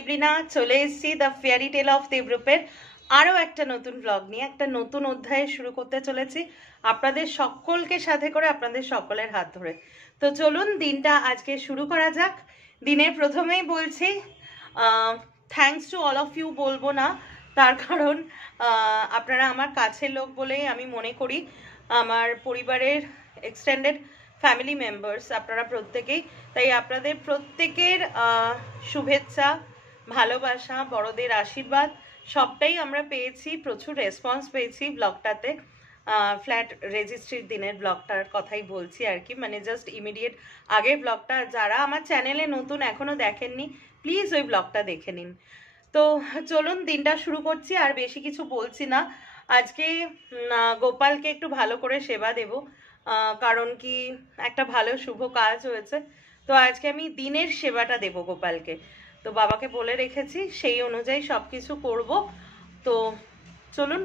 দেবলীনা চলে এসেছি the fairy tale of দেবরূপের আরও একটা নতুন ব্লগ নিয়ে একটা নতুন অধ্যায় শুরু করতে চলেছি আপনাদের সকলকে সাথে করে, আপনাদের সকলের হাত ধরে। তো চলুন দিনটা আজকে শুরু করা যাক। দিনের প্রথমেই বলছি thanks to all of you বলবো না, তার কারণ আপনারা আমার কাছের লোক বলেই আমি মনে করি। আমার পরিবারের এক্সটেন্ডেড ফ্যামিলি মেম্বার্স আপনারা প্রত্যেকেই, তাই আপনাদের প্রত্যেকের শুভেচ্ছা, ভালোবাসা, বড়দের আশীর্বাদ সবটাই আমরা পেয়েছি। প্রচুর রেসপন্স পেয়েছি ব্লগটাতে। ফ্ল্যাট রেজিস্ট্রির দিনের ব্লগটার কথাই বলছি আর কি, মানে জাস্ট ইমিডিয়েট আগের ব্লগটা। যারা আমার চ্যানেলে নতুন এখনও দেখেননি প্লিজ ওই ব্লগটা দেখে নিন। তো চলুন দিনটা শুরু করছি, আর বেশি কিছু বলছি না। আজকে গোপালকে একটু ভালো করে সেবা দেব, কারণ কি একটা ভালো শুভ কাজ হয়েছে। তো আজকে আমি দিনের সেবাটা দেব গোপালকে। তো বাবাকে বলে রেখেছি, সেই অনুযায়ী সব কিছু করবো। তো চলুন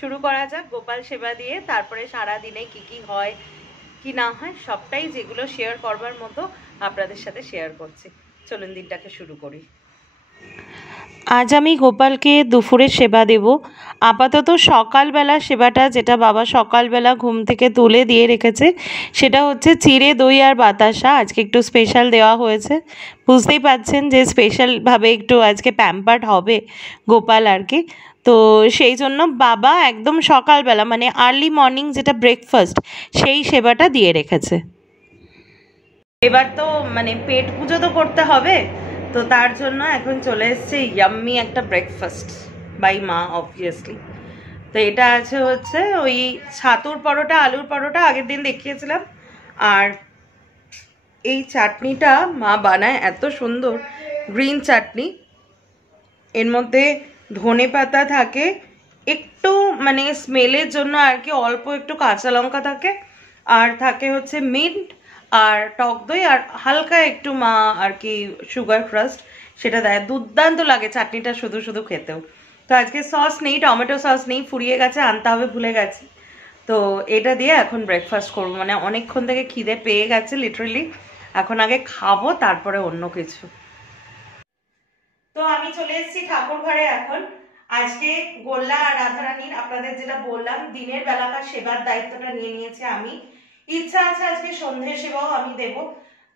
শুরু করা যাক গোপাল সেবা দিয়ে। তারপরে সারা দিনে কি কি হয় কি না হয় সবটাই যেগুলো শেয়ার করবার মতো আপনাদের সাথে শেয়ার করছি। চলুন দিনটাকে শুরু করি। আজ আমি গোপালকে দুপুরে সেবা দেব। আপাতত সকালবেলা সেবাটা, যেটা বাবা সকালবেলা ঘুম থেকে তুলে দিয়ে রেখেছে, সেটা হচ্ছে চিড়ে, দই আর বাতাসা। আজকে একটু স্পেশাল দেওয়া হয়েছে, বুঝতেই পারছেন যে স্পেশালভাবে একটু আজকে প্যাম্পার্ড হবে গোপাল আর কি। তো সেই জন্য বাবা একদম সকালবেলা, মানে আর্লি মর্নিং যেটা ব্রেকফাস্ট, সেই সেবাটা দিয়ে রেখেছে। এবার তো মানে পেট পুজো তো করতে হবে, তো তার জন্য এখন চলে এসছে ইয়াম্মি একটা ব্রেকফাস্ট বাই মা অবভিয়াসলি। তো এটা আছে হচ্ছে ওই ছাতুর পরোটা, আলুর পরোটা আগের দিন দেখিয়েছিলাম। আর এই চাটনিটা মা বানায় এত সুন্দর, গ্রিন চাটনি। এর মধ্যে ধনে পাতা থাকে, একটু মানে স্মেলের জন্য আর কি অল্প একটু কাঁচা লঙ্কা থাকে, আর থাকে হচ্ছে মিন্ট আর টক দই, আর হালকা একটু মা আর কি সুগার ক্রাস্ট সেটা দেয়। দুর্দান্ত লাগে চাটনিটা শুধু শুধু খেতেও। তো আজকে সস নেই, টমেটো সস নেই, ফুরিয়ে গেছে, আনতে হবে, ভুলে গেছি। তো এটা দিয়ে এখন ব্রেকফাস্ট করবো, মানে অনেকক্ষণ থেকে খিদে পেয়ে গেছে লিটারালি। এখন আগে খাবো, তারপরে অন্য কিছু। তো আমি চলে এসেছি ঠাকুর ঘরে এখন। আজকে গোল্লা আর রাধারানীর, আপনাদের যেটা বললাম, দিনের বেলাকার সেবার দায়িত্বটা নিয়ে নিয়েছি আমি। ইচ্ছা আছে আজকে সন্ধ্যে সেবাও আমি দেব।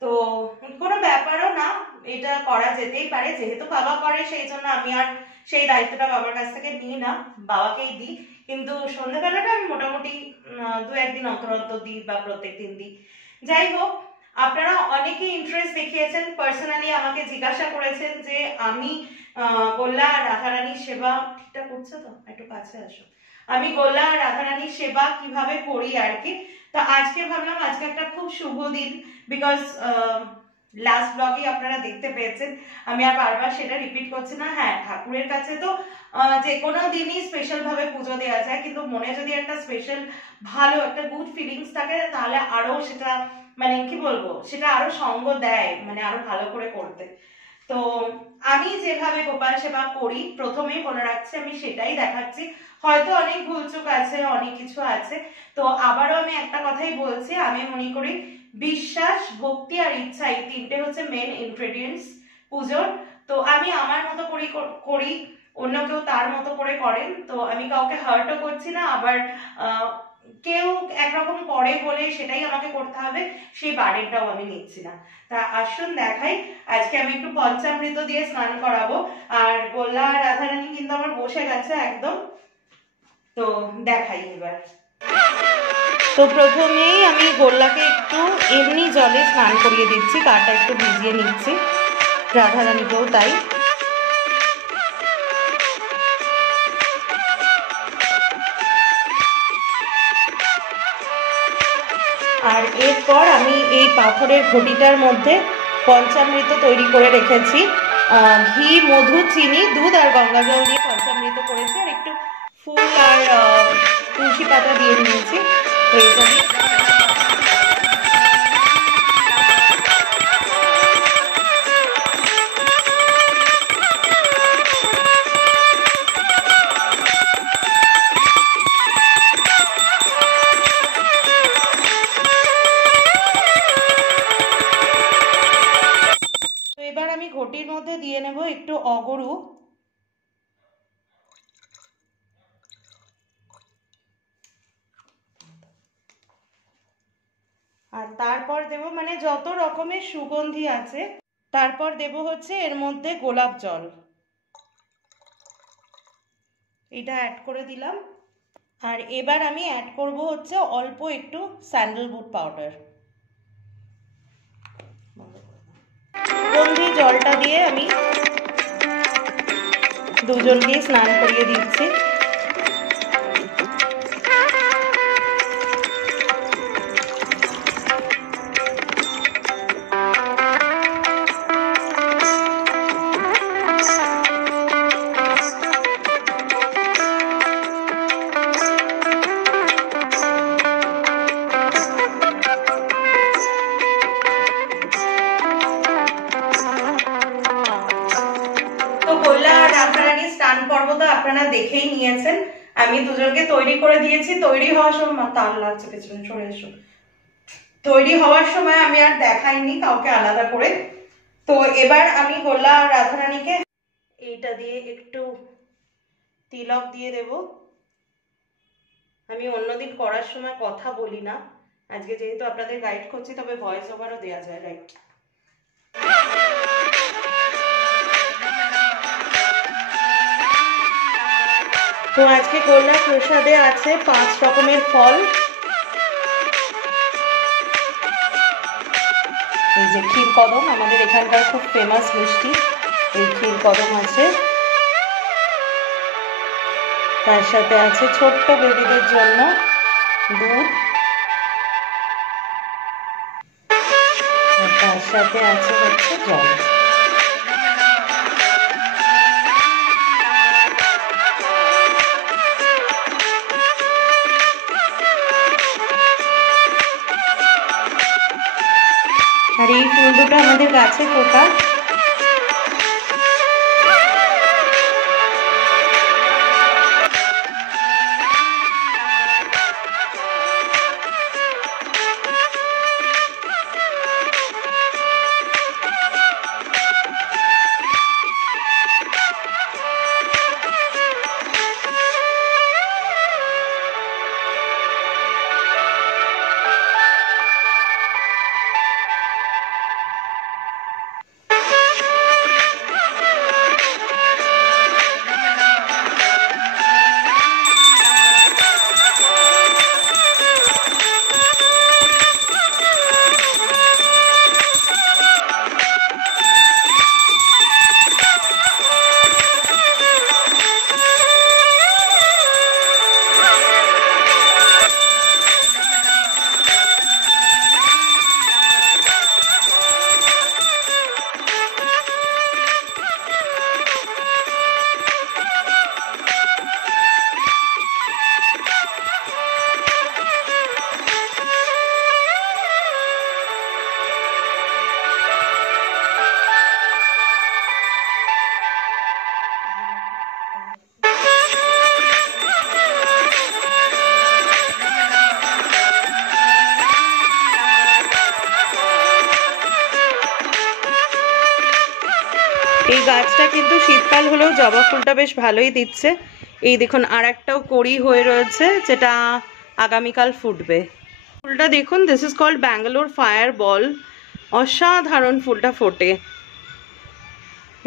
তো কোনো ব্যাপারও না, এটা করা যেতেই পারে, যেহেতু বাবা করে সেই জন্য আমি আর সেই দায়িত্বটা বাবার কাছ থেকে নিই না, বাবাকেই দিই। কিন্তু সন্ধ্যেবেলাটা আমি মোটামুটি 2-1 দিন অন্তর অন্তর দিই বা প্রত্যেক দিন দিই। যাই হোক, আপনারা অনেকেই ইন্টারেস্ট দেখিয়েছেন, পার্সোনালি আমাকে জিজ্ঞাসা করেছেন যে আমি গোল্লা আর রাধারানীর সেবা ঠিকঠাক করছে তো, একটু কাছে আসো, আমি গোল্লা আর রাধারানীর সেবা কিভাবে করি আর কি। তো আজকে ভাবলাম আজকে একটা খুব শুভ দিন, বিকজ লাস্ট ব্লগে আপনারা দেখতে পেয়েছেন, আমি আর বারবার সেটা রিপিট করছি না। হ্যাঁ, ঠাকুরের কাছে তো যে কোনো দিনই স্পেশাল ভাবে পুজো দেওয়া যায়, কিন্তু মনে যদি একটা স্পেশাল ভালো একটা গুড ফিলিংস থাকে, তাহলে আরো সেটা মানে কি বলবো, সেটা আরো সঙ্গ দেয়, মানে আরো ভালো করে করতে। তো আমি যেভাবে গোপাল সেবা করি প্রথমেই বলে রাখছি, আমি সেটাই দেখাচ্ছি। হয়তো অনেক ভুলচুক আছে, অনেক কিছু আছে। তো আবারও আমি একটা কথাই বলছি, আমি মনে করি বিশ্বাস, ভক্তি আর ইচ্ছা, এই তিনটে হচ্ছে মেন ইনগ্রেডিয়েন্টস পুজোর। তো আমি আমার মতো করি, অন্য কেউ তার মতো করে করেন। তো আমি কাউকে হার্টও করছি না, আবার কেউ একরকম করে বলে সেটাই আমাকে করতে হবে সেই বারেরটাও আমি নিচ্ছি না। তা আসুন দেখাই। আজকে আমি একটু পঞ্চামৃত দিয়ে স্নান করাবো, আর গোল্লা আর রাধারানী কিন্তু আমার বসে গেছে একদম। তো দেখাই এবার। তো প্রথমেই আমি গোল্লাকে একটু এমনি জলে স্নান করিয়ে দিচ্ছি, গাটা একটু ভিজিয়ে নিচ্ছি, রাধারানীকেও তাই। আর এরপর আমি এই পাথরের ঘটিটার মধ্যে পঞ্চামৃত তৈরি করে রেখেছি। ঘি, মধু, চিনি, দুধ আর গঙ্গা জল দিয়ে পঞ্চামৃত করেছি, আর একটু ফুল আর তুলসী পাতা দিয়ে নিয়েছি। তো এটা দিয়ে ঘটির মধ্যে দিয়ে দিয়ে নেব একটু অগরু, আর তারপর দেব মানে যত রকমের সুগন্ধি আছে। তারপর দেব হচ্ছে এর মধ্যে গোলাপ জল, এটা অ্যাড করে দিলাম। আর এবার আমি অ্যাড করব হচ্ছে অল্প একটু স্যান্ডেলউড পাউডার। সুগন্ধি জলটা দিয়ে আমি দুজনকেই স্নান করিয়ে দিচ্ছি। আপনারা দেখেই নিয়েছেন, আমি দুজনকে তৈরি করে দিয়েছি। তৈরি হওয়ার সময় তার লাগছে পেছনে, সরে এসো। তৈরি হওয়ার সময় আমি আর দেখাইনি কাউকে আলাদা করে। তো এবার আমি গোলা রাধারানীকে এইটা দিয়ে একটু তিলক দিয়ে দেব। আমি অন্যদিন করার সময় কথা বলি না, আজকে যেহেতু আপনাদের গাইড করছি তবে ভয়েস ওভারও দেওয়া যায়, রাইট? তো আজকে গোলা প্রসাদে আছে 5 রকমের ফল। এই যে ক্ষীর কদম, আমাদের এখানকার খুব ফেমাস মিষ্টি, এই ক্ষীর কদম আছে। তার সাথে আছে ছোট্ট বেবিদের জন্য দুধ, তার সাথে আছে হচ্ছে জল। আর এই ফুল দুটো আমাদের গাছে ফোটা। এই গাছটা কিন্তু শীতকাল হলেও জবা ফুলটা বেশ ভালোই দিচ্ছে। এই দেখুন আর একটাও কড়ি হয়ে রয়েছে যেটা আগামীকাল ফুটবে। ফুলটা দেখুন, this is called Bangalore fire ball. অসাধারণ ফুলটা ফোটে।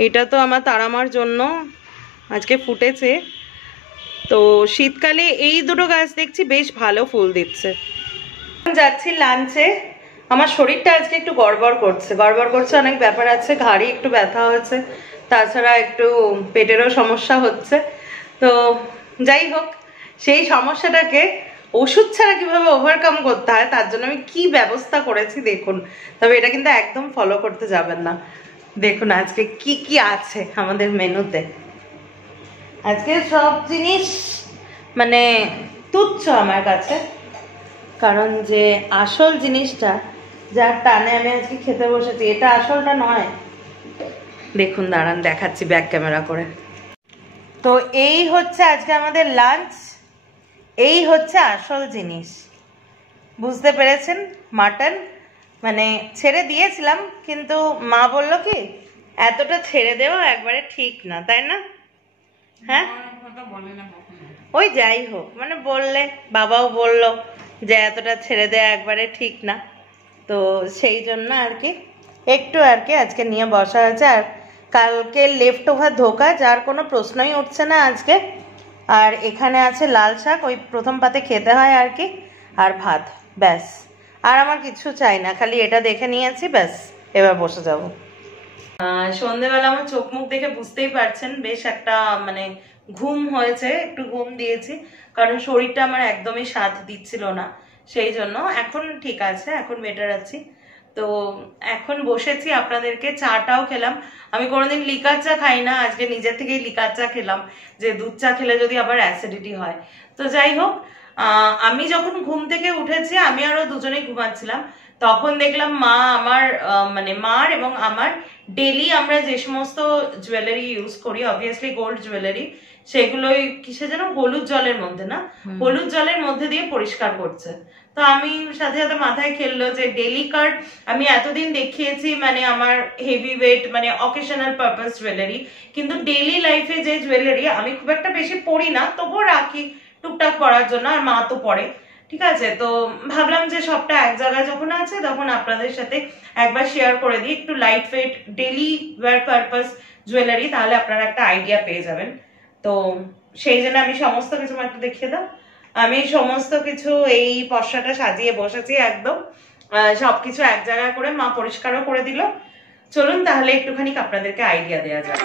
এটা তো আমার তারামার জন্য আজকে ফুটেছে। তো শীতকালে এই দুটো গাছ দেখছি বেশ ভালো ফুল দিচ্ছে। যাচ্ছি লাঞ্চে। আমার শরীরটা আজকে একটু গড়বড় করছে, অনেক ব্যাপার আছে, ঘাড়ে একটু ব্যথা হয়েছে, তাছাড়া একটু পেটেরও সমস্যা হচ্ছে। তো যাই হোক, সেই সমস্যাটাকে ওষুধ ছাড়া কিভাবে ওভারকাম করতে হয় তার জন্য আমি কি ব্যবস্থা করেছি দেখুন। তবে এটা কিন্তু একদম ফলো করতে যাবেন না। দেখুন আজকে কি কি আছে আমাদের মেনুতে। আজকে সব জিনিস মানে তুচ্ছ আমার কাছে, কারণ যে আসল জিনিসটা যার টানে আমি আজকে খেতে বসেছি এটা আসলটা নয়। দেখুন দাঁড়ান দেখাচ্ছি ব্যাক ক্যামেরা করে। তো এই হচ্ছে আজকে আমাদের লাঞ্চ, এই হচ্ছে আসল জিনিস, বুঝতে পেরেছেন? মাটন মানে ছেড়ে দিয়েছিলাম, কিন্তু মা বলল কি এতটা ছেড়ে দেওয়া একবারে ঠিক না, তাই না? হ্যাঁ, ওই যাই হোক, মানে বললে, বাবাও বলল যে এতটা ছেড়ে দেওয়া একবারে ঠিক না, তো সেই জন্য আর কি একটু আর কি আজকে নিয়ে বসা হয়েছে। আর কালকে লেফট ওভার ধোকা, যার কোনো প্রশ্নই উঠছে না আজকে। আর এখানে আছে লাল শাক, ওই প্রথম পাতে খেতে হয় আর কি, আর ভাত, ব্যাস। আর আমার কিছু চাই না, খালি এটা দেখে নিয়েছি, ব্যাস এবার বসে যাব। সন্ধেবেলা আমার চোখ মুখ দেখে বুঝতেই পারছেন বেশ একটা মানে ঘুম হয়েছে, একটু ঘুম দিয়েছি, কারণ শরীরটা আমার একদমই সাথ দিচ্ছিল না, সেই জন্য। এখন ঠিক আছে, এখন বেটার আছি। তো এখন বসেছি, আপনাদেরকে চাটাও খেলাম। আমি কোনোদিন লিকার চা খাই না, আজকে নিজের থেকেই লিকার চা খেলাম, যে দুধ চা খেলে যদি আবার অ্যাসিডিটি হয়। তো যাই হোক, আমি যখন ঘুম থেকে উঠেছি, আমি আরো দুজনেই ঘুমাচ্ছিলাম, তখন দেখলাম মা আমার মানে মার এবং আমার ডেলি আমরা যে সমস্ত জুয়েলারি ইউজ করি, অবভিয়াসলি গোল্ড জুয়েলারি, সেগুলোই কিসে যেন হলুদ জলের মধ্যে, না হলুদ জলের মধ্যে দিয়ে পরিষ্কার করছে। তো আমি সাথে সাথে মাথায় খেললো যে ডেলি কার্ড আমি এতদিন দেখিয়েছি মানে আমার হেভি ওয়েট মানে অকেশনাল পারপাস জুয়েলারি, কিন্তু ডেইলি লাইফে যে জুয়েলারি আমি খুব একটা বেশি পরি না, তবুও রাখি টুকটাক পরার জন্য, আর মা তো পরে, ঠিক আছে। তো ভাবলাম যে সবটা এক জায়গায় যখন আছে, তখন আপনাদের সাথে একবার শেয়ার করে দিই একটু light weight daily wear purpose jewellery, তাহলে আপনারা একটা আইডিয়া পেয়ে যাবেন। তো সেই জন্য আমি সমস্ত কিছু একটু দেখিয়ে দাও। আমি সমস্ত কিছু এই পশাটা সাজিয়ে বসেছি একদম, সবকিছু এক জায়গায় করে মা পরিষ্কারও করে দিল। চলুন তাহলে একটুখানি আপনাদেরকে আইডিয়া দেওয়া যাক।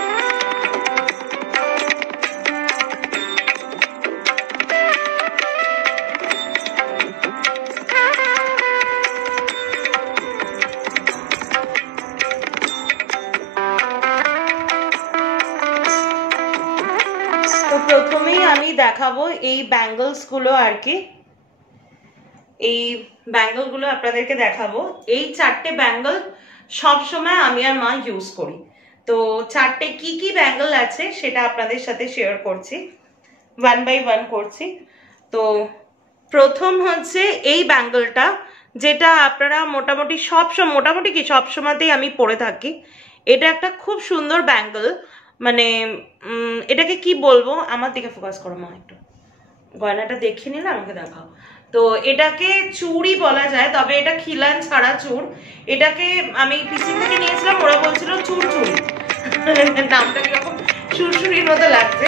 প্রথমেই আমি দেখাবো এই ব্যাঙ্গলস গুলো আর কি, এই ব্যাঙ্গল গুলো আপনাদেরকে দেখাবো। এই চারটে ব্যাঙ্গল সব সময় আমি আর মা ইউজ করি। তো চারটে কি কি ব্যাঙ্গল আছে সেটা আপনাদের সাথে শেয়ার করছি, ওয়ান বাই ওয়ান করছি। তো প্রথম হচ্ছে এই ব্যাঙ্গলটা, যেটা আপনারা মোটামুটি মোটামুটি কি সবসময়তেই আমি পরে থাকি। এটা একটা খুব সুন্দর ব্যাঙ্গল, মানে এটাকে কি বলবো, আমার দিকে ফোকাস করো মা, একটু গয়নাটা দেখিয়ে নিলে আমাকে দেখাও। তো এটাকে চুড়ি বলা যায়, তবে এটা খিলান ছাড়া চুর। এটাকে আমি পিসি থেকে নিয়েছিলাম, ওরা বলছিল চুরচুরি, নামটা কিরকম সুরসুরির মতো লাগছে।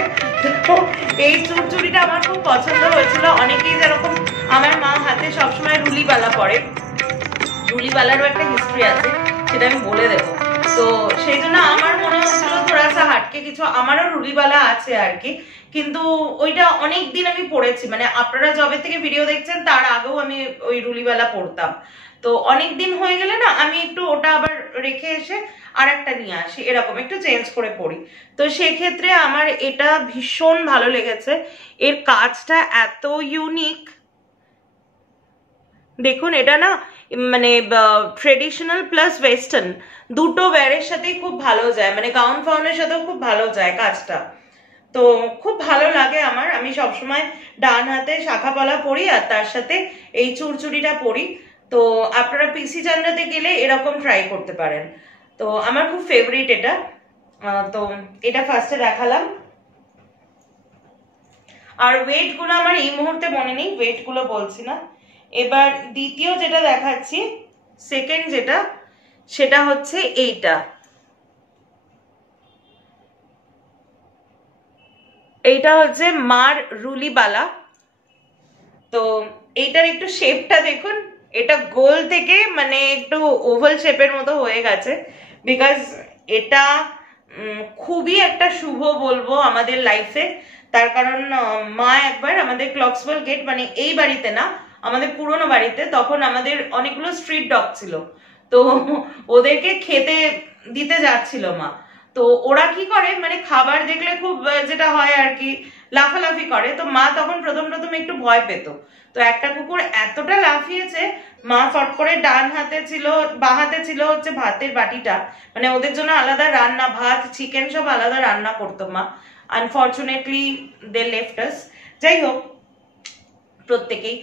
তো এই চুরচুরিটা আমার খুব পছন্দ হয়েছিল। অনেকেই যেরকম আমার মা হাতে সবসময় রুলিবালা পরে, রুলিবালারও একটা হিস্ট্রি আছে, সেটা আমি বলে দেবো। তো সেই জন্য আমার মনে হচ্ছিল থোড়াসা হাটকে কিছু, আমারও রুলিবালা আছে আর কি, কিন্তু ওইটা অনেক দিন আমি পড়েছি, মানে আপনারা যবে থেকে ভিডিও দেখছেন তার আগেও আমি ওই রুলিবালা পড়তাম। তো অনেক দিন হয়ে গেলে না আমি একটু ওটা আবার রেখে এসে আর একটা নিয়ে আসি, এরকম একটু চেঞ্জ করে পড়ি। তো সেক্ষেত্রে আমার এটা ভীষণ ভালো লেগেছে, এর কাজটা এত ইউনিক। দেখুন এটা না মানে ট্রেডিশনাল প্লাস ওয়েস্টার্ন দুটো ওয়্যারের সাথেই খুব ভালো যায়, মানে গাউন ফাউনের সাথেও খুব ভালো যায় কাজটা। তো খুব ভালো লাগে আমার, আমি সবসময় ডান হাতে শাখা পলা পরি আর তার সাথে এই চুরচুরিটা পরি। তো আপনারা পিসি চান্ডাতে গেলে এরকম ট্রাই করতে পারেন। তো আমার খুব ফেভারিট এটা। তো এটা ফার্স্টে দেখালাম, আর ওয়েট গুলো আমার এই মুহূর্তে মনে নেই, ওয়েট গুলো বলছি না। এবার দ্বিতীয় যেটা দেখাচ্ছি, সেকেন্ড যেটা, সেটা হচ্ছে এইটা। এইটা হচ্ছে মার রুলিবালা। তো এইটার একটু শেপটা দেখুন, এটা গোল থেকে মানে একটু ওভাল শেপের মতো হয়ে গেছে, বিকজ এটা খুবই একটা শুভ বলবো আমাদের লাইফে। তার কারণ মা একবার আমাদের ক্লক্সওয়েল গেট, মানে এই বাড়িতে না, আমাদের পুরনো বাড়িতে, তখন আমাদের অনেকগুলো স্ট্রিট ডগ ছিল, তো ওদেরকে খেতে দিতে যাচ্ছিল মা। তো ওরা কি করে, মানে খাবার দেখলে খুব যেটা হয় আর কি লাফালাফি করে। তো মা তখন প্রথম প্রথম একটু ভয় পেত। তো একটা কুকুর এতটা লাফিয়েছে, মা ফট করে ডান হাতে ছিল, বা হাতে ছিল হচ্ছে ভাতের বাটিটা, মানে ওদের জন্য আলাদা রান্না, ভাত চিকেন সব আলাদা রান্না করতো মা। আনফর্চুনেটলি দে লেফট আস। যাই হোক প্রত্যেকেই,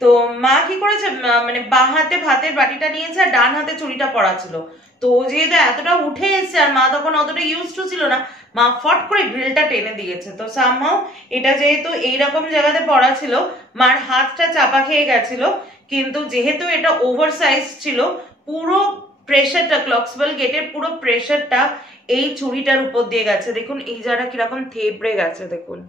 তো মা কি করেছে, মানে বাঁ হাতে ভাতের বাটিটা নিয়েছে আর ডান হাতে চুড়িটা পরা ছিল। তো যেহেতু এতটা উঠে এসছে আর মা তখন অতটা ইউজ টু ছিল না, মা ফট করে গ্রিলটা টেনে দিয়েছে। তো সামহাও এটা যেহেতু এইরকম জায়গাতে পড়া ছিল, মার হাতটা চাপা খেয়ে গেছিল, কিন্তু যেহেতু এটা ওভার সাইজ ছিল, পুরো প্রেশারটা ক্লক্সওয়েল গেটের পুরো প্রেশারটা এই চুড়িটার উপর দিয়ে গেছে। দেখুন এই জায়গাটা কিরকম থেবড়ে গেছে, দেখুন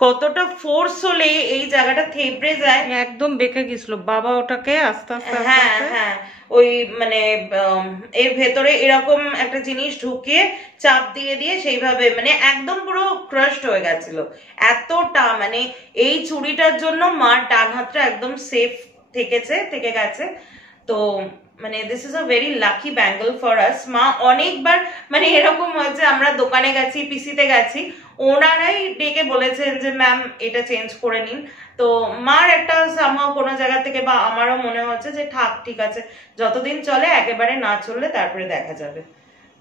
কতটা ফোর্স হলে এই জায়গাটা থেবড়ে যায়, একদম বেঁকে গেছিল। বাবা ওটাকে আস্তে আস্তে হ্যাঁ হ্যাঁ ওই মানে এর ভেতরে এরকম একটা জিনিস ঢুকিয়ে চাপ দিয়ে দিয়ে সেইভাবে মানে একদম পুরো ক্রাশড হয়ে গেছিল এতটা। মানে এই চুড়িটার জন্য মার ডান হাতটা একদম সেফ থেকে গেছে। তো মানে this is a very lucky Bengal for us. মা অনেকবার মানে এরকম হয়েছে, আমরা দোকানে গেছি, পিসিতে গেছি, ওনারাই ডেকে বলেছেন যে ম্যাম এটা চেঞ্জ করে নিন। তো মার একটা সামহাও কোনো জায়গা থেকে বা আমারও মনে হচ্ছে যে ঠিক আছে, যতদিন চলে, একেবারে না চললে তারপরে দেখা যাবে।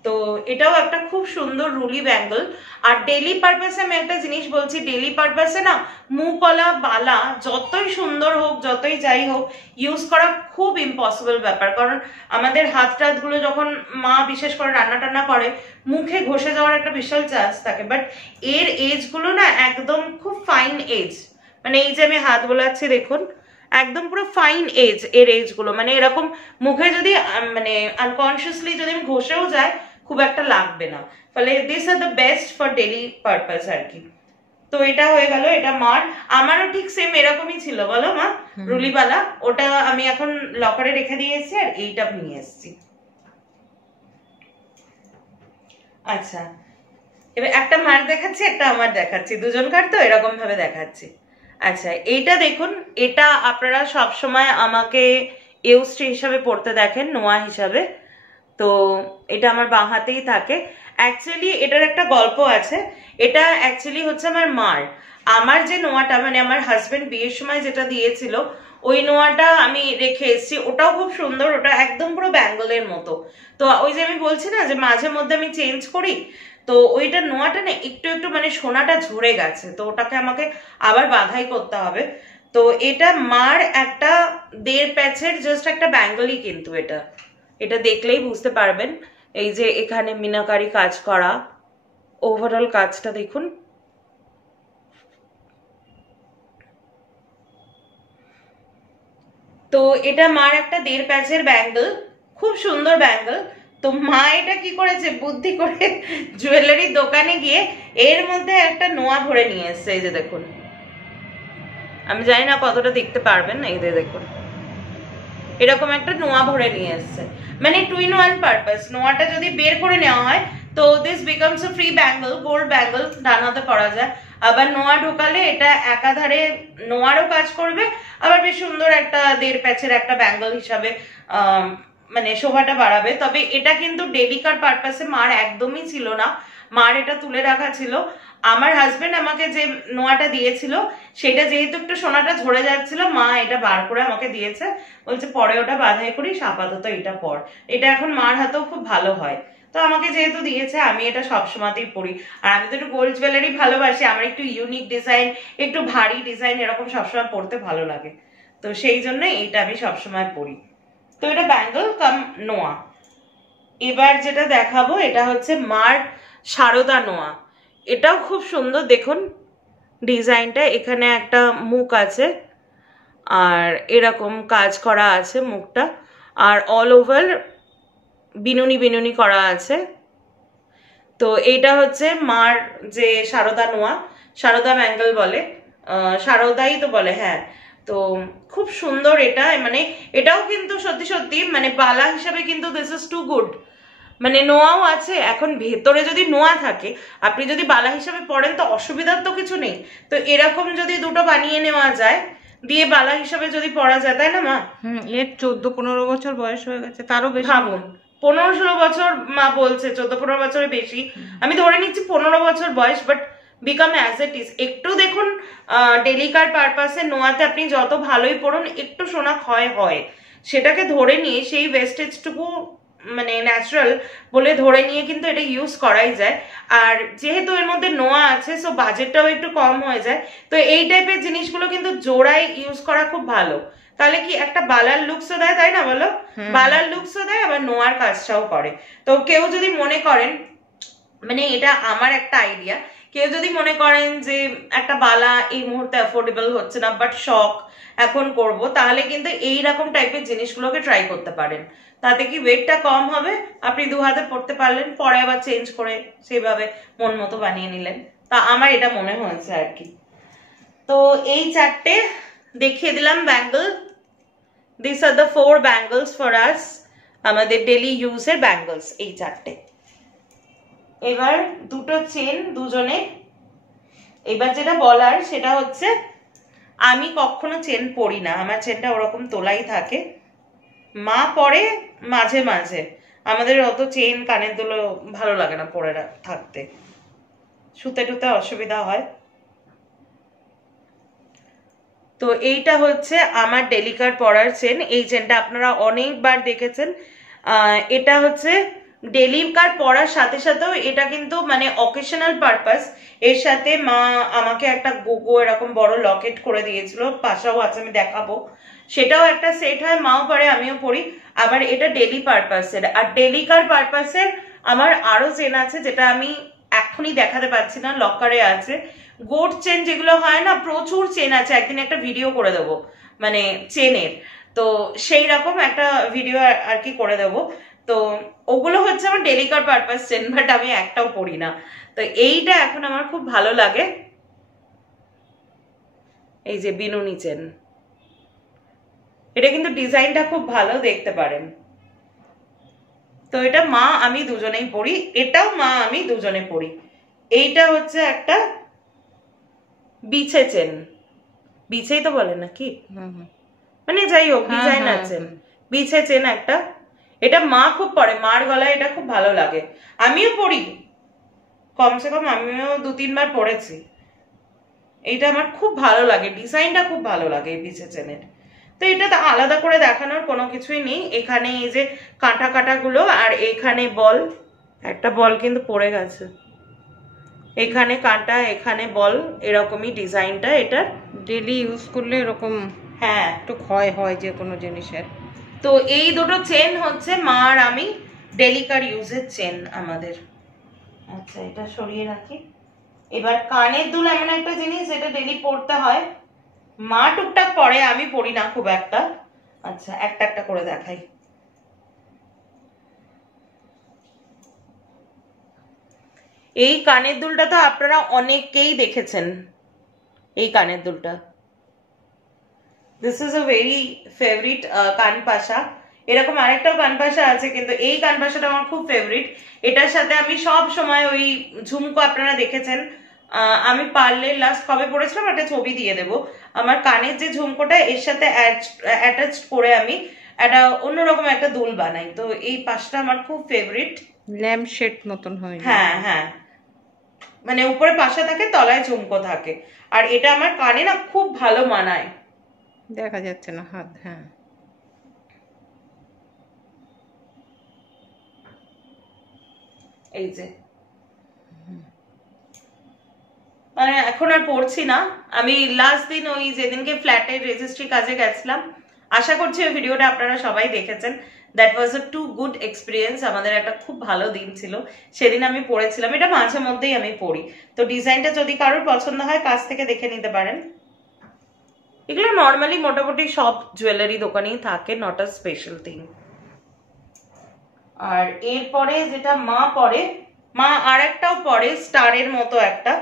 তো এটাও একটা খুব সুন্দর রুলি ব্যাঙ্গল। আর ডেলি পারপাসে আমি একটা জিনিস বলছি, ডেলি পারপাসে না মুখওয়ালা বালা যতই সুন্দর হোক, যতই যাই হোক, ইউজ করা খুব ইম্পসিবল ব্যাপার। কারণ আমাদের হাত টাতগুলো যখন মা বিশেষ করে রান্না টান্না করে, মুখে ঘষে যাওয়ার একটা বিশাল চান্স থাকে। বাট এর এজগুলো না একদম খুব ফাইন এজ, মানে এই যে আমি হাত বোলাচ্ছি দেখুন, একদম পুরো ফাইন এজ এর এজগুলো, মানে এরকম মুখে যদি মানে আনকনসিয়াসলি যদি আমি ঘষেও যায় খুব একটা লাগবে না। ফলে this are the best for daily purpose আর কি। তো এটা হয়ে গেল, এটা মার। আমারও ঠিক সেম এরকমই ছিল, বলো মা, রুলিবালা। ওটা আমি এখন লকারে রেখে দিয়ে এসেছি আর এইটা নিয়ে এসেছি। আচ্ছা, এবার একটা মার দেখাচ্ছি, একটা আমার দেখাচ্ছি, দুজনকার তো এরকম ভাবে দেখাচ্ছি। আচ্ছা এইটা দেখুন, এটা আপনারা সব সময় আমাকে ইউস্ট্রি হিসাবে পড়তে দেখেন, নোয়া হিসাবে। তো এটা আমার বাঁ হাতেই থাকে। অ্যাকচুয়ালি এটার একটা গল্প আছে। এটা অ্যাকচুয়ালি হচ্ছে আমার যে নোয়াটা, মানে আমার হাজবেন্ড বিয়ের সময় যেটা দিয়েছিল, ওই নোয়াটা আমি রেখে এসেছি। ওটাও খুব সুন্দর, ওটা একদম পুরো ব্যাঙ্গলের মতো। তো ওই যে আমি বলছি না যে মাঝে মধ্যে আমি চেঞ্জ করি, তো ওইটা নোয়াটা না একটু একটু মানে সোনাটা ঝরে গেছে, তো ওটাকে আমাকে আবার বাঁধাই করতে হবে। তো এটা মার একটা 1.5 প্যাচের জাস্ট একটা ব্যাঙ্গলই, কিন্তু এটা দেখলেই বুঝতে পারবেন। এই যে এখানে মিনাকারি কাজ করা, ওভারঅল কাজটা দেখুন। তো এটা মার একটা 1.5 প্যাচের ব্যাঙ্গল, খুব সুন্দর ব্যাঙ্গল। তো মা এটা কি করেছে, বুদ্ধি করে জুয়েলারির দোকানে গিয়ে এর মধ্যে একটা নোয়া ভরে নিয়ে এসছে। এই যে দেখুন, আমি জানি না কতটা দেখতে পারবেন, এই যে দেখুন এরকম একটা নোয়া ভরে নিয়ে এসছে। মানে 2 in 1 পারপাস। নোয়াটা যদি বের করে নেওয়া হয় তো this becomes a free bangle, gold bangle, ডান হাতে পরা যায়। আবার নোয়া ঢোকালে এটা একাধারে নোয়ারও কাজ করবে, আবার বেশ সুন্দর একটা 1.5 প্যাচের একটা ব্যাঙ্গল হিসাবে মানে শোভাটা বাড়াবে। তবে এটা কিন্তু ডেলিকার পারপাসে মার একদমই ছিল না, মার এটা তুলে রাখা ছিল। আমার হাজবেন্ড আমাকে যে নোয়াটা দিয়েছিল, সেটা যেহেতু একটু সোনাটা ঝরে যাচ্ছিল, মা এটা বার করে আমাকে দিয়েছে, বলছে পরে ওটা বাঁধাই করিস, আপাতত এটা পর। এটা এখন মার হাতেও খুব ভালো হয়। তো আমাকে যেহেতু দিয়েছে, আমি এটা সবসময়তেই পরি। আর আমি তো একটু গোল্ড জুয়েলারি ভালোবাসি, আমার একটু ইউনিক ডিজাইন, একটু ভারী ডিজাইন এরকম সবসময় পরতে ভালো লাগে। তো সেই জন্য এইটা আমি সবসময় পরি। তো এটা ব্যাঙ্গল কাম নোয়া। এবার যেটা দেখাবো, এটা হচ্ছে মার সারদা নোয়া। এটাও খুব সুন্দর, দেখুন ডিজাইনটা, এখানে একটা মুখ আছে আর এরকম কাজ করা আছে মুখটা, আর অল ওভার বিনুনি বিনুনি করা আছে। তো এইটা হচ্ছে মার যে সারদা নোয়া, সারদা ব্যাঙ্গল বলে, সারদাই তো বলে, হ্যাঁ। তো খুব সুন্দর এটা, মানে এটাও কিন্তু সত্যি সত্যি মানে বালা হিসাবে কিন্তু দিস ইজ টু গুড। মানে নোয়াও আছে, এখন ভেতরে যদি নোয়া থাকে, আপনি যদি বালা হিসাবে পড়েন তো অসুবিধার তো কিছু নেই। তো এরকম যদি দুটো বানিয়ে নেওয়া যায়, দিয়ে বালা হিসাবে যদি পড়া যায়, তাই না মা? এর 14-15 বছর বয়স হয়ে গেছে, তারও বেশি। ভাবুন, 15-16 বছর মা বলছে, 14-15 বছরের বেশি, আমি ধরে নিচ্ছি 15 বছর বয়স। But become as it is. একটু দেখুন ডেলিকার পারপাসে নোয়াতে আপনি যত ভালোই পড়ুন, একটু সোনা ক্ষয় হয়, সেটাকে ধরে নিয়ে সেই ওয়েস্টেজটুকু মানে ন্যাচারাল বলে ধরে নিয়ে কিন্তু এটা ইউজ করাই যায়। আর যেহেতু এর মধ্যে নোয়া আছে, সো বাজেটটাও একটু কম হয়ে যায়। তো এই টাইপের জিনিসগুলো কিন্তু জোড়ায় ইউজ করা খুব ভালো। তাহলে কি একটা বালার লুকসও দেয়, তাই না বলো? বালার লুকসও দেয়, আবার নোয়ার কাজটাও করে। তো কেউ যদি মনে করেন, মানে এটা আমার একটা আইডিয়া, কেউ যদি মনে করেন যে একটা বালা এই মুহূর্তে অ্যাফোর্ডেবল হচ্ছে না, বাট শখ এখন করব, তাহলে কিন্তু এইরকম টাইপের জিনিসগুলোকে ট্রাই করতে পারেন। তাতে কি ওয়েটটা কম হবে, আপনি 2 হাতে পড়তে পারলেন, পরে আবার চেঞ্জ করে সেইভাবে মন মতো বানিয়ে নিলেন। তা আমার এটা মনে হয়েছে আর কি। তো এই 4টে দেখিয়ে দিলাম Bengal. This are the 4 bangles for us, আমাদের ডেলি ইউজের ব্যাঙ্গলস এই 4টে। এবার দুটো চেন দুজনে। এবার যেটা বলার সেটা হচ্ছে, আমি কখনো চেন পরি না, আমার চেনটা ওরকম তোলাই থাকে। মা পরে মাঝে মাঝে, আমাদের অত চেন কানের দুলো ভালো লাগে না পরে থাকতে, শুতে টুতে অসুবিধা হয়। তো এইটা হচ্ছে আমার ডেলিকার পরার চেন। এই চেনটা আপনারা অনেকবার দেখেছেন। এটা হচ্ছে ডেলিকার পরার সাথে সাথেও এটা কিন্তু মানে অকেশনাল পারপাস। এর সাথে মা আমাকে একটা গোগো এরকম বড় লকেট করে দিয়েছিল, পাশাও আছে, আমি দেখাবো। সেটাও একটা সেট হয়, মাও পরে আমিও পরি। আবার এটা ডেলি পারপাসের। আর ডেলিকার পারপাসের আমার আরো চেন আছে, যেটা আমি এখনই দেখাতে পারছি না, লকারে আছে। গোট চেন যেগুলো হয় না, প্রচুর চেন আছে, একদিন একটা ভিডিও করে দেবো মানে চেনের। তো সেই রকম একটা ভিডিও আর কি করে দেবো। তো ওগুলো হচ্ছে আমার ডেলিকার পারপাস চেন, বাট আমি একটাও পরি না। তো এইটা এখন আমার খুব ভালো লাগে, এই যে বিনুনি চেন। এটা কিন্তু ডিজাইনটা খুব ভালো, দেখতে পারেন। তো এটা মা আমি দুজনেই পরি, এটাও মা আমি দুজনে পরি। এইটা হচ্ছে একটা বিছে চেন, বিছেই তো বলে নাকি, মানে যাই হোক ডিজাইনার চেন, বিছে চেন একটা। এটা মা খুব পরে, মার গলায় এটা খুব ভালো লাগে, আমিও পরি, কমসে কম আমিও 2-3 বার পরেছি। এইটা আমার খুব ভালো লাগে, ডিজাইনটা খুব ভালো লাগে এই বিছে চেনের। তো এটা আলাদা করে দেখানোর কোনো কিছুই নেই। এখানে এই যে কাঁটা কাঁটা গুলো, আর এখানে বল, একটা বল কিন্তু পড়ে গেছে, এখানে কাঁটা এখানে বল, এরকমই ডিজাইনটা এটা। ডেলি ইউজ করলে এরকম হ্যাঁ একটু ক্ষয় হয় যে কোনো জিনিসের। তো এই দুটো চেন হচ্ছে মা আর আমি ডেলিকার ইউজের চেন আমাদের। আচ্ছা এটা সরিয়ে রাখি। এবার কানের দুল এমন একটা জিনিস যেটা ডেলি পরতে হয়, মা টুকটাক পরে, আমি পরি না খুব একটা। আচ্ছা একটা একটা করে দেখাই। এই কানের দুলটা তো আপনারা অনেকেই দেখেছেন, এই কানের দুলটা, this is a very favourite কানপাশা। এরকম আরেকটাও কানপাশা আছে, কিন্তু এই কানপাশাটা আমার খুব ফেভারিট। এটার সাথে আমি সব সময় ওই ঝুমকো আপনারা দেখেছেন, আমি পারলে লাস্ট কবে পড়েছিলাম একটা ছবি দিয়ে দেবো। আমার কানের যে ঝুমকোটা এর সাথে অ্যাটাচ করে আমি একটা অন্যরকম একটা দুল বানাই। তো এই পাশটা আমার খুব ফেভারিট, ল্যাম্প শেড মতন হয়। হ্যাঁ হ্যাঁ, মানে উপরে পাশা থাকে, তলায় ঝুমকো থাকে। আর এটা আমার কানে না খুব ভালো মানায়। দেখা যাচ্ছে না হাত, হ্যাঁ। এই যে মানে এখন আর পড়ছি না। আমি লাস্ট দিন ওই যেদিনকে ফ্ল্যাটের রেজিস্ট্রি কাজে গেছিলাম, আশা করছি ওই ভিডিওটা আপনারা সবাই দেখেছেন। That was a too good experience, আমাদের একটা খুব ভালো দিন ছিল সেদিন। আমি পড়েছিলাম, এটা মাঝে মধ্যেই আমি পড়ি। তো ডিজাইনটা যদি কারোর পছন্দ হয় কাছ থেকে দেখে নিতে পারেন। এগুলো নর্মালি মোটামুটি সব জুয়েলারি দোকানেই থাকে, নট আ স্পেশাল থিং। আর এরপরে যেটা মা পরে, মা আর একটাও পরে স্টারের মতো একটা,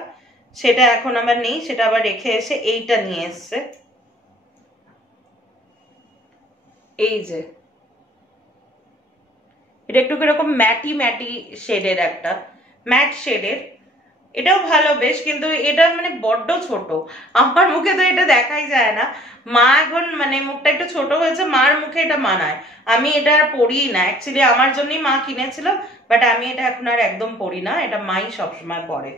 সেটা এখন আবার নেই, সেটা আবার রেখে এসে এইটা নিয়ে এসছে। এই যে এটা একটু কিরকম ম্যাটি ম্যাটি শেডের, একটা ম্যাট শেডের। এটাও ভালো বেশ, কিন্তু এটা মানে বড্ড ছোট, আমার মুখে তো এটা দেখাই যায় না। মা এখন মানে মুখটা একটু ছোট হয়েছে, মার মুখে এটা মানায়। আমি এটা আর পরি না, অ্যাকচুয়ালি আমার জন্যই মা কিনেছিল, বাট আমি এটা এখন আর একদম পরি না, এটা মাই সবসময় পরে।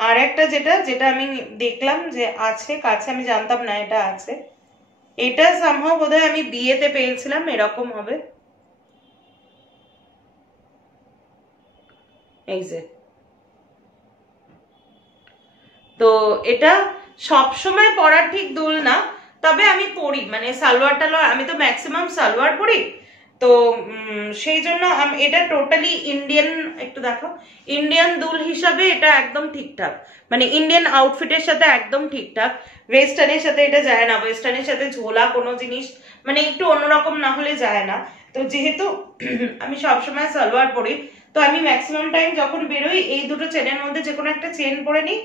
আর একটা যেটা যেটা আমি দেখলাম যে আছে কাছে, আমি জানতাম না এটা আছে, এটা সামহাও বোধহয় আমি বিয়েতে পেয়েছিলাম, এরকম হবে। এই যে, তো এটা সব সময় পরার ঠিক দুল না, তবে আমি পরি, মানে সালোয়ার টালোয়ার, আমি তো ম্যাক্সিমাম সালোয়ার পরি, তো সেই জন্য এটা টোটালি ইন্ডিয়ান, একটু দেখো, ইন্ডিয়ান দুল হিসাবে এটা একদম ঠিকঠাক, মানে ইন্ডিয়ান আউটফিটের সাথে একদম ঠিকঠাক। ওয়েস্টার্নের সাথে এটা যায় না, ওয়েস্টার্নের সাথে ঝোলা কোনো জিনিস মানে একটু অন্যরকম না হলে যায় না। তো যেহেতু আমি সবসময় সালোয়ার পরি, তো আমি ম্যাক্সিমাম টাইম যখন বেরোই এই দুটো চেনের মধ্যে যে কোনো একটা চেন পরে নিই,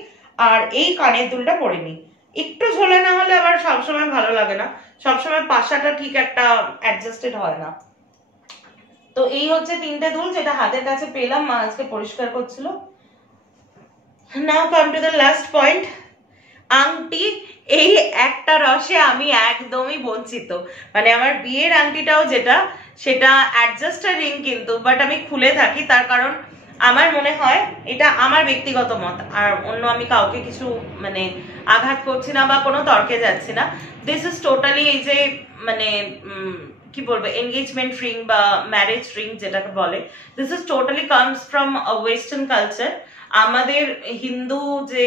আর এই কানের দুলটা পরে নিই। একটু ঝোলা না হলে আবার সবসময় ভালো লাগে না, সবসময় পাশাটা ঠিক একটা অ্যাডজাস্টেড হয় না। তো এই হচ্ছে তিনটে দুল যেটা হাতের কাছে পেলাম, মা আজকে পরিষ্কার করছিল। Now come to the last point, আংটি। এই একটা রসে আমি একদমই বঞ্চিত, মানে আমার বিয়ের আংটিটাও যেটা, সেটা অ্যাডজাস্টার রিং কিন্তু, বাট আমি খুলে থাকি, তার কারণ আমার মনে হয়, এটা আমার ব্যক্তিগত মত, আর অন্য আমি কাউকে কিছু মানে আঘাত করছি না বা কোনো তর্কে যাচ্ছি না, দিস ইজ টোটালি এই যে মানে কি বলবো, এনগেজমেন্ট রিং বা ম্যারেজ রিং যেটাকে বলে, this is totally comes from western culture. আমাদের হিন্দু যে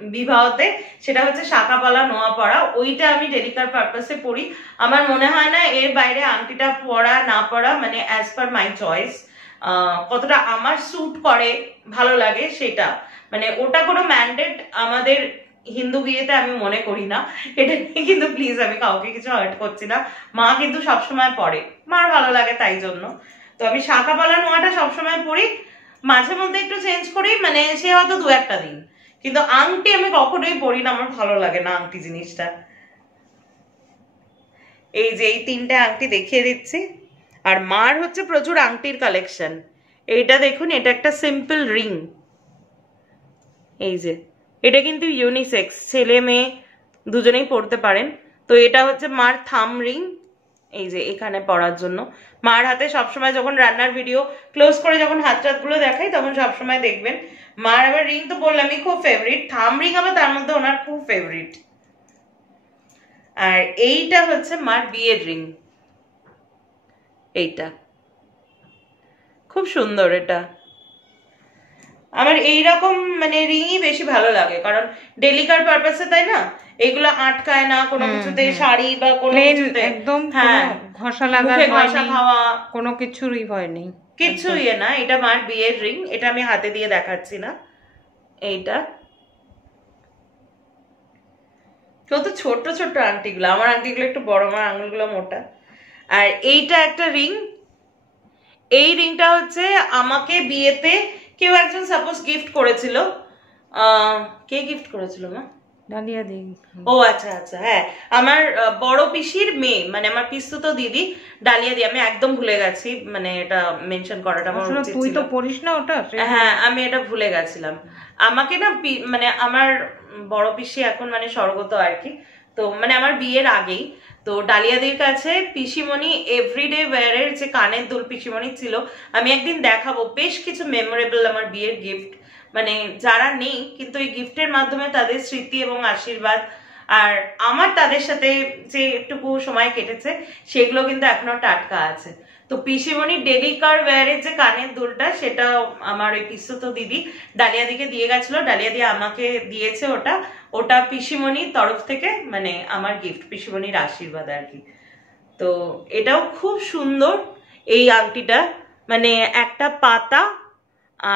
বিবাহতে সেটা হচ্ছে শাঁখাপালা নোয়া পরা, ওইটা আমি ডেলিকার পারপাসে পরি। আমার মনে হয় না এর বাইরে আংটিটা পরা না পরা মানে অ্যাজ পার মাই চয়েস, কতটা আমার স্যুট করে ভালো লাগে সেটা, মানে ওটা কোনো ম্যান্ডেট আমাদের হিন্দু বিয়েতে আমি মনে করি না। এটা কিন্তু প্লিজ আমি কাউকে কিছু হার্ট করছি না, মা কিন্তু সবসময় পরে, মার ভালো লাগে তাই জন্য। তো আমি শাঁখাপালা নোয়াটা সবসময় পরি, মাঝে মধ্যে একটু চেঞ্জ করি, মানে সে হয়তো দু একটা দিন, কিন্তু আংটি আমি কখনোই পরি না, আমার ভালো লাগে না আংটি জিনিসটা। এই যে এই তিনটে আংটি দেখিয়ে দিচ্ছি, আর মার হচ্ছে প্রচুর আংটির কালেকশন। এইটা দেখুন, এটা একটা সিম্পল রিং, এই যে এটা কিন্তু ইউনিসেক্স, ছেলে মেয়ে দুজনেই পরতে পারেন। তো এটা হচ্ছে মার থাম রিং, এই যে এখানে পরার জন্য। মার হাতে সবসময় যখন রান্নার ভিডিও ক্লোজ করে যখন হাত টাতগুলো দেখাই, তখন সবসময় দেখবেন মার আবার রিং তো বললামই খুব ফেভারিট, থাম রিং আবার তার মধ্যে ওনার খুব ফেভারিট। আর এইটা হচ্ছে মার বিয়ের রিং, এইটা খুব সুন্দর। এটা আমার এইরকম মানে রিংই বেশি ভালো লাগে, কারণ ডেলিকার পারপাসে, তাই না, এগুলো আটকায় না কোনো কিছুতে, শাড়ি বা কোনো কিছুতে একদম হ্যাঁ ঘষা লাগা, ঘষা খাওয়া কোনো কিছুরই ভয় নেই, কিচ্ছু ইয়ে না। এটা মার বিয়ের রিং, এটা আমি হাতে দিয়ে দেখাচ্ছি না। এইটা কত ছোট্ট ছোট্ট আংটিগুলো, আমার আংটিগুলো একটু বড়, আমার আঙুলগুলো মোটা। আর এইটা একটা রিং, এই রিংটা হচ্ছে আমাকে বিয়েতে কেউ একজন সাপোজ গিফট করেছিল। কে গিফট করেছিল মা? ডালিয়া দিই। ও আচ্ছা আচ্ছা, হ্যাঁ, আমার বড় পিসির মেয়ে, মানে আমার পিসতুতো দিদি ডালিয়া দি, আমি একদম ভুলে গেছি, মানে এটা মেনশন করাটা আমার উচিত ছিল। তুই তো পড়িস না ওটা। হ্যাঁ, আমি এটা ভুলে গেছিলাম। আমাকে না মানে আমার বড় পিসি এখন মানে স্বর্গত আর কি, তো মানে আমার বিয়ের আগেই, তো ডালিয়াদির কাছে পিসিমণি এভরিডে ওয়্যারের যে কানের দুল পিসিমণি ছিল, আমি একদিন দেখাবো, বেশ কিছু মেমোরেবল আমার বিয়ের গিফট, মানে যারা নেই কিন্তু এই গিফটের মাধ্যমে তাদের স্মৃতি এবং আশীর্বাদ, আর আমার তাদের সাথে যে একটুকু সময় কেটেছে সেগুলো কিন্তু এখনো টাটকা আছে। তো পিসিমণি ডেলিকার ওয়্যারের যে কানের দুলটা, সেটা আমার ওই পিসতুতো দিদি ডালিয়াদিকে দিয়ে গেছিল, ডালিয়াদি আমাকে দিয়েছে ওটা, ওটা পিসিমণির তরফ থেকে মানে আমার গিফট, পিসিমণির আশীর্বাদ আর কি। তো এটাও খুব সুন্দর এই আংটিটা, মানে একটা পাতা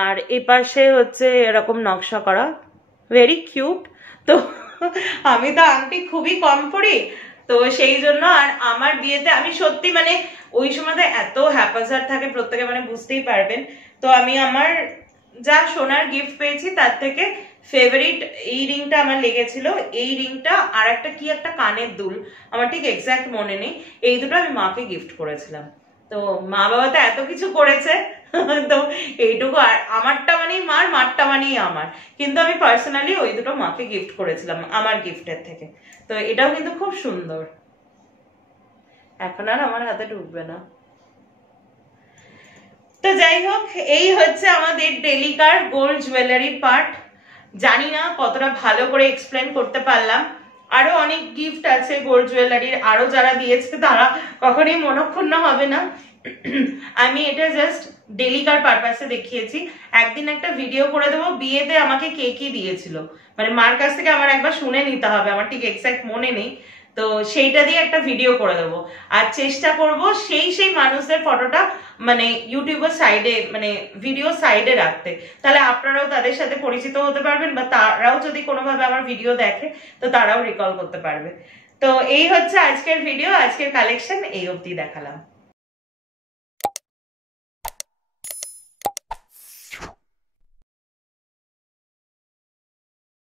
আর এপাশে হচ্ছে এরকম নকশা করা, ভেরি কিউট। তো আমি তো আংটি খুবই কম পরি, তো সেই জন্য, আর আমার বিয়েতে আমি সত্যি মানে ওই সময়তে এত হ্যাপাজার থাকে প্রত্যেকে, মানে বুঝতেই পারবেন। তো আমি আমার যা সোনার গিফট পেয়েছি তার থেকে ফেভারিট এই রিংটা আমার লেগেছিল, এই রিংটা আর একটা কি একটা কানের দুল, আমার ঠিক এক্সাক্ট মনে নেই, এই দুটো আমি মাকে গিফট করেছিলাম। তো মা বাবা তো এত কিছু করেছে, তো এইটুকু, আর আমারটা মানেই মার, মারটা মানেই আমার, কিন্তু আমি পার্সোনালি ওই দুটো মাকে গিফট করেছিলাম আমার গিফটের থেকে। তো এটাও কিন্তু খুব সুন্দর, এখন আর আমার হাতে ঢুকবে না। তো যাই হোক, এই হচ্ছে আমাদের ডেলিকার গোল্ড জুয়েলারি পার্ট। জানি না কতটা ভালো করে এক্সপ্লেন করতে পারলাম, আরো অনেক গিফট আছে গোল্ড জুয়েলারির, আরো যারা দিয়েছে তারা কখনোই মনক্ষুণ্ণ হবে না। আমি এটা জাস্ট ডেলিকার পারপাসে দেখিয়েছি। একদিন একটা ভিডিও করে দেবো বিয়েতে আমাকে কে কি দিয়েছিল, মানে মার কাছ থেকে আমার একবার শুনে নিতে হবে, আমার ঠিক এক্সাক্ট মনে নেই, তো সেইটা দিয়ে একটা ভিডিও করে দেবো। আর চেষ্টা করব সেই মানুষদের ফটোটা মানে ইউটিউবের সাইডে, মানে ভিডিও সাইডে রাখতে, তাহলে আপনারাও তাদের সাথে পরিচিত হতে পারবেন, বা তারাও যদি কোনোভাবে আমার ভিডিও দেখে তো তারাও রিকল করতে পারবে। তো এই হচ্ছে আজকের ভিডিও, আজকের কালেকশন এই অবধি দেখালাম।